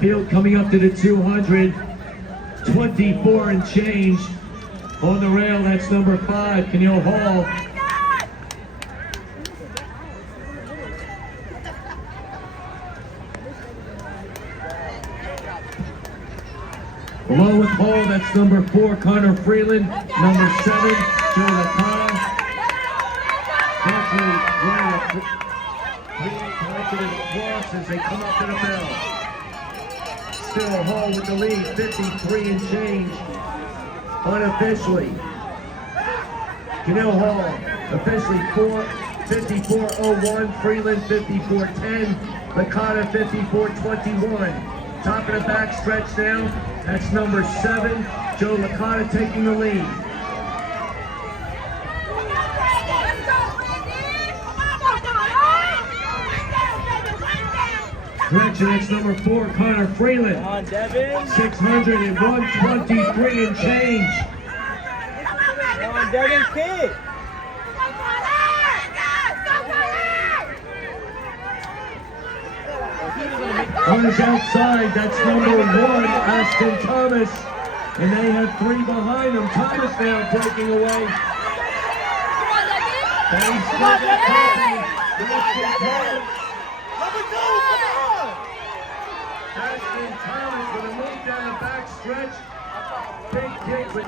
field coming up to the 200. 24 and change. On the rail, that's number 5, Keneal Hall. Along with Hall, that's number 4, Connor Freeland. Number 7, Joe Licata. Definitely really collected applause as they come up to the bell. Still Hall with the lead, 53 and change. Unofficially. Keneal Hall officially 54:01. Freeland 54:10. Licata 54:21. Top of the back stretch now. That's number 7, Joe Licata taking the lead. Correction, that's number 4, Connor Freeland. Come on, Devin. 601.23 and change. Come on, Devin, kick. On his outside, that's number 1, Aston Thomas. And they have 3 behind him. Thomas now breaking away. Come on, Devin. Aston Thomas with a move down the back stretch. Big kick, but